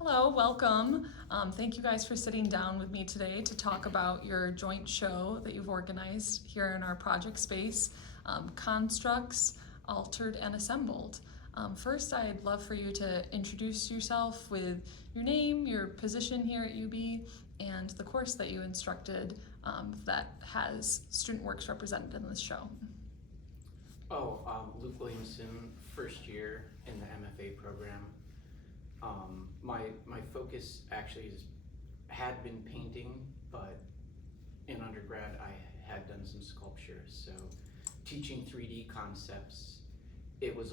Hello, welcome. Thank you guys for sitting down with me today to talk about your joint show that you've organized here in our project space, Constructs, Altered and Assembled. First, I'd love for you to introduce yourself with your name, your position here at UB, and the course that you instructed that has student works represented in this show. Luke Williamson, first year in the MFA program. My focus actually had been painting, but in undergrad I had done some sculpture. So teaching 3D concepts, it was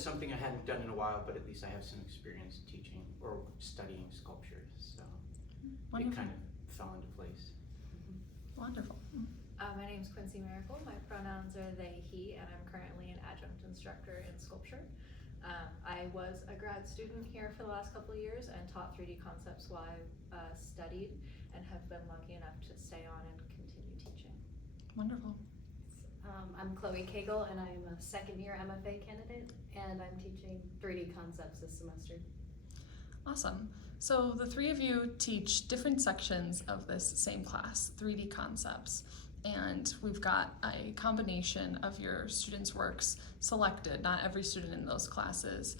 something I hadn't done in a while, but at least I have some experience teaching or studying sculpture. So Wonderful. It kind of fell into place. Wonderful. My name is Quincey Miracle. My pronouns are they, he, and I'm currently an adjunct instructor in sculpture. I was a grad student here for the last couple of years and taught 3D concepts while I studied, and have been lucky enough to stay on and continue teaching. Wonderful. I'm Koegel, and I'm a second year MFA candidate, and I'm teaching 3D concepts this semester. Awesome. So the three of you teach different sections of this same class, 3D concepts. And we've got a combination of your students' works selected. Not every student in those classes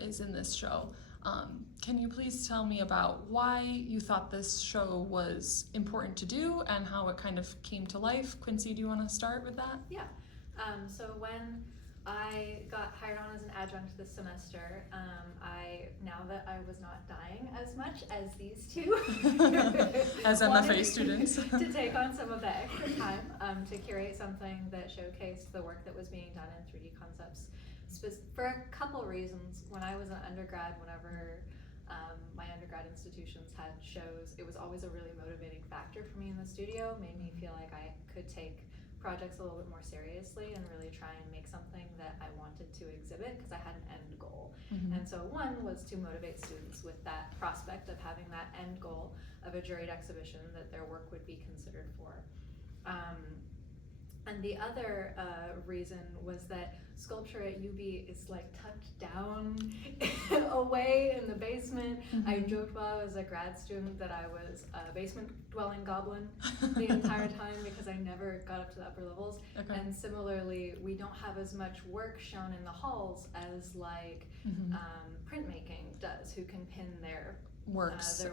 is in this show. Can you please tell me about why you thought this show was important to do and how it kind of came to life? Quincy, do you want to start with that? Yeah. So when I got hired on as an adjunct this semester, now that I was not dying as much as these two, as MFA students, to take on some of the extra time to curate something that showcased the work that was being done in 3D concepts. For a couple reasons. When I was an undergrad, whenever my undergrad institutions had shows, it was always a really motivating factor for me in the studio. Made me feel like I could take projects a little bit more seriously and really try and make something that I wanted to exhibit, because I had an end goal. Mm-hmm. And so one was to motivate students with that prospect of having that end goal of a juried exhibition that their work would be considered for. And the other reason was that sculpture at UB is like tucked down away in the basement. Mm-hmm. I joked while I was a grad student that I was a basement dwelling goblin the entire time because I never got up to the upper levels. Okay. And similarly, we don't have as much work shown in the halls as like printmaking does, who can pin their works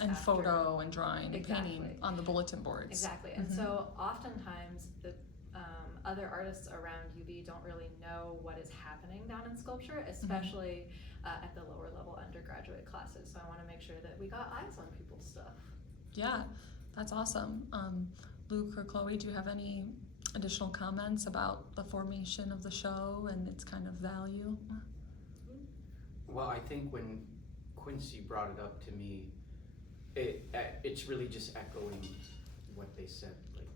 and after. Photo and drawing and painting Exactly. on the bulletin boards. Exactly. And so oftentimes the other artists around UB don't really know what is happening down in sculpture, especially at the lower level undergraduate classes. So I want to make sure that we got eyes on people's stuff. Yeah, that's awesome. Luke or Chloe, do you have any additional comments about the formation of the show and its kind of value? Well, I think when Quincy brought it up to me, it's really just echoing what they said. Like,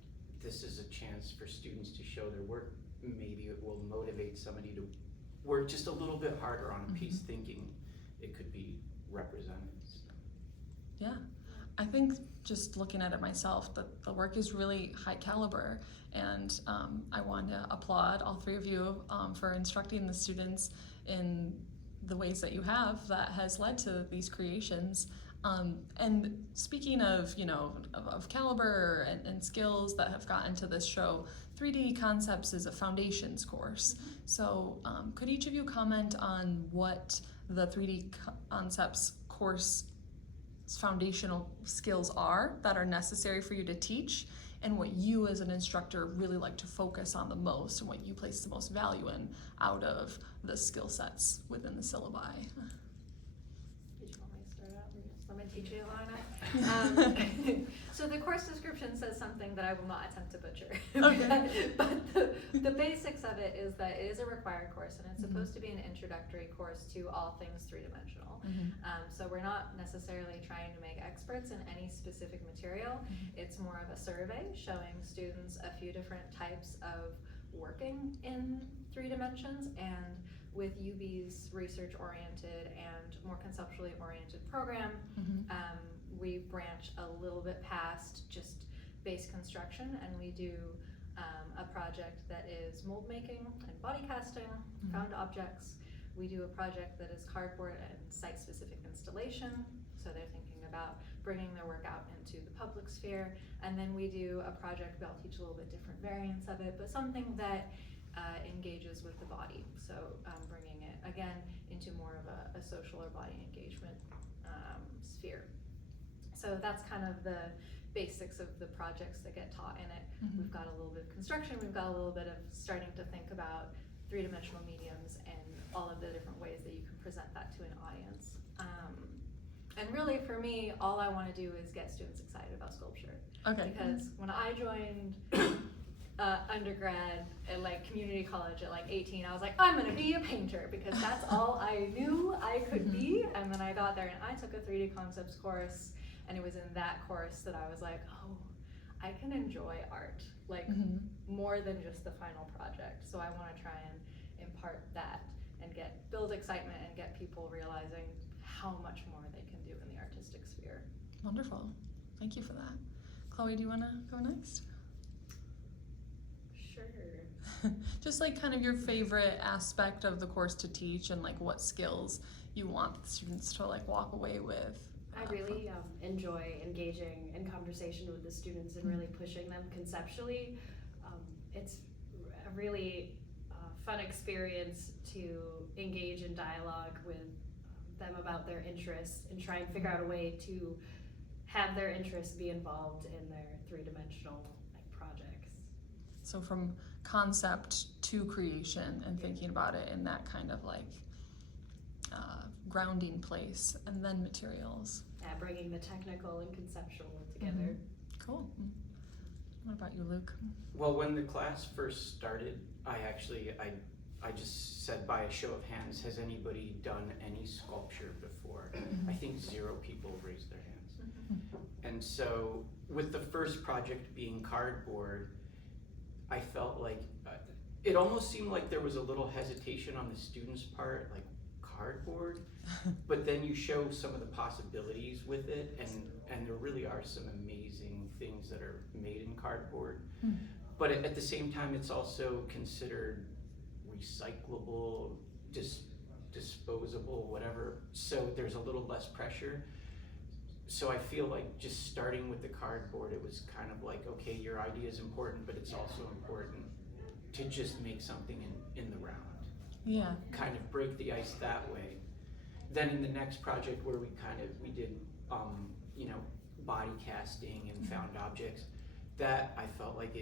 this is a chance for students to show their work. Maybe it will motivate somebody to work just a little bit harder on a piece, thinking it could be represented. So. Yeah, I think just looking at it myself, that the work is really high caliber, and I want to applaud all three of you for instructing the students in the ways that you have that has led to these creations. And speaking of, of caliber and skills that have gotten to this show, 3D Concepts is a foundations course. So could each of you comment on what the 3D Concepts course foundational skills are that are necessary for you to teach, and what you as an instructor really like to focus on the most, and what you place the most value in out of the skill sets within the syllabi? Did you want me to start out? Let me teach you, Alana. So the course description says something that I will not attempt to butcher. Okay. But the basics of it is that it is a required course, and it's supposed to be an introductory course to all things three-dimensional. So we're not necessarily trying to make experts in any specific material. It's more of a survey showing students a few different types of working in 3 dimensions, and with UB's research-oriented and more conceptually oriented program, we branch a little bit past just base construction, and we do a project that is mold making and body casting, found objects, We do a project that is cardboard and site-specific installation, so they're thinking about bringing their work out into the public sphere. And then we do a project, but I'll teach a little bit different variants of it, but something that engages with the body. So bringing it, again, into more of a social or body engagement sphere. So that's kind of the basics of the projects that get taught in it. Mhm. We've got a little bit of construction, we've got a little bit of starting to think about three-dimensional mediums and all of the different ways that you can present that to an audience. And really for me, all I want to do is get students excited about sculpture. Okay. Because when I joined undergrad at like community college at like 18, I was like, I'm gonna be a painter because that's all I knew I could be. And then I got there and I took a 3D concepts course, and it was in that course that I was like, oh, I can enjoy art like more than just the final project. So I want to try and impart that and build excitement and get people realizing how much more they can do in the artistic sphere. Wonderful. Thank you for that. Chloe, do you want to go next? Sure. Just like kind of your favorite aspect of the course to teach and like what skills you want the students to like walk away with. I really enjoy engaging in conversation with the students and really pushing them conceptually. It's a really fun experience to engage in dialogue with them about their interests and try and figure out a way to have their interests be involved in their three-dimensional projects. So from concept to creation and thinking about it in that kind of like grounding place, and then materials. Yeah, bringing the technical and conceptual together. Cool. What about you, Luke? Well, when the class first started, I just said by a show of hands, has anybody done any sculpture before? I think 0 people raised their hands. And so with the first project being cardboard, I felt like it almost seemed like there was a little hesitation on the students' part, like cardboard, but then you show some of the possibilities with it, and there really are some amazing things that are made in cardboard. But at the same time, it's also considered recyclable, disposable, whatever, so there's a little less pressure. So I feel like just starting with the cardboard, it was kind of like, okay, your idea is important, but it's also important to just make something in the round. Yeah. Kind of break the ice that way. Then in the next project where we did, body casting and found objects, that I felt like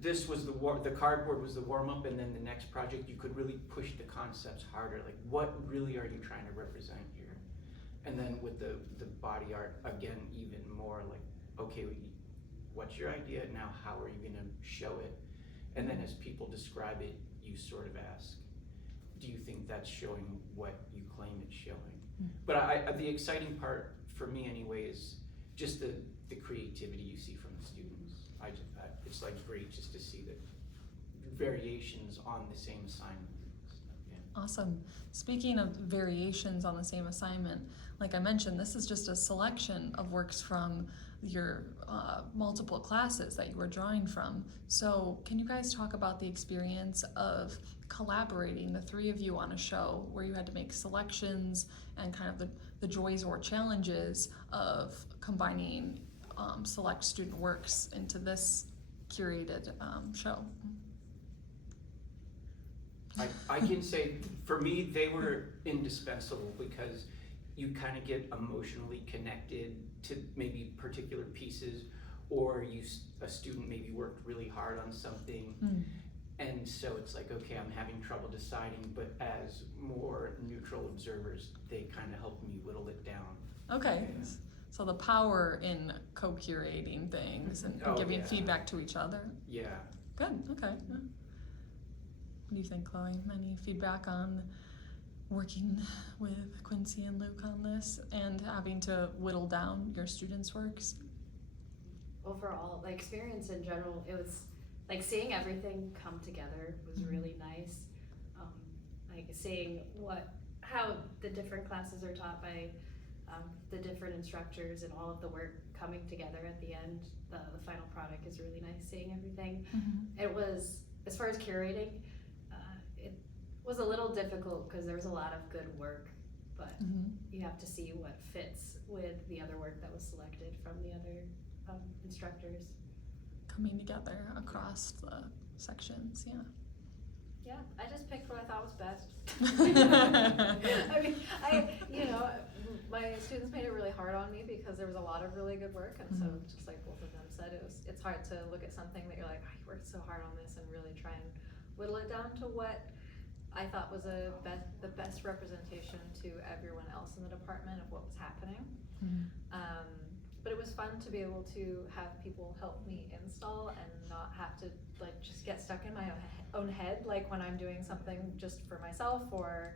this was the cardboard was the warm up, and then the next project you could really push the concepts harder. Like, what really are you trying to represent here? And then with the body art, again, even more like, okay, what's your idea? Now, how are you gonna show it? And then as people describe it, you sort of ask, do you think that's showing what you claim it's showing? But the exciting part for me anyway is just the creativity you see from the students. It's like great just to see the variations on the same assignment. Yeah. Awesome. Speaking of variations on the same assignment, like I mentioned, this is just a selection of works from your multiple classes that you were drawing from. So can you guys talk about the experience of collaborating, the 3 of you, on a show where you had to make selections and kind of the joys or challenges of combining select student works into this curated show? I can say, for me, they were indispensable because you kind of get emotionally connected to maybe particular pieces, or a student maybe worked really hard on something, and so it's like, okay, I'm having trouble deciding, but as more neutral observers, they kind of help me whittle it down. Okay. Yeah. So the power in co-curating things and giving feedback to each other. Yeah. Good, okay. Yeah. What do you think, Chloe? Any feedback on working with Quincy and Luke on this and having to whittle down your students' works? Overall, the experience in general, it was like seeing everything come together was really nice. Like seeing how the different classes are taught by the different instructors and all of the work coming together at the end. The final product is really nice, seeing everything. It was, as far as curating, it was a little difficult because there was a lot of good work, but Mhm. you have to see what fits with the other work that was selected from the other instructors. Coming together across the sections, yeah. Yeah, I just picked what I thought was best. I mean, my students made it really hard on me because there was a lot of really good work, and so Mhm. just like both of them said, it's hard to look at something that you're like, oh, you worked so hard on this, and really try and whittle it down to what I thought was the best representation to everyone else in the department of what was happening. Mhm. But it was fun to be able to have people help me install and not have to like just get stuck in my own head, like when I'm doing something just for myself, or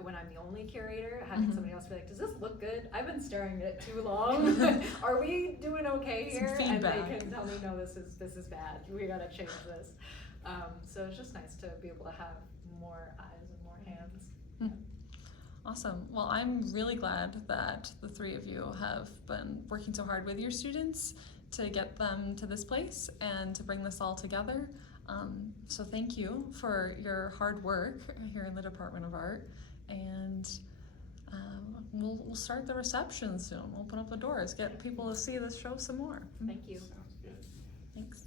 when I'm the only curator, having Mhm. somebody else be like, does this look good? I've been staring at it too long. Are we doing okay Some here? And feedback. they can tell me, no, this is bad. We gotta change this. So it's just nice to be able to have more eyes and more hands. Awesome. Well, I'm really glad that the three of you have been working so hard with your students to get them to this place and to bring this all together. So thank you for your hard work here in the Department of Art. And we'll start the reception soon. Open up the doors, get people to see this show some more. Thank you. Sounds good. Thanks.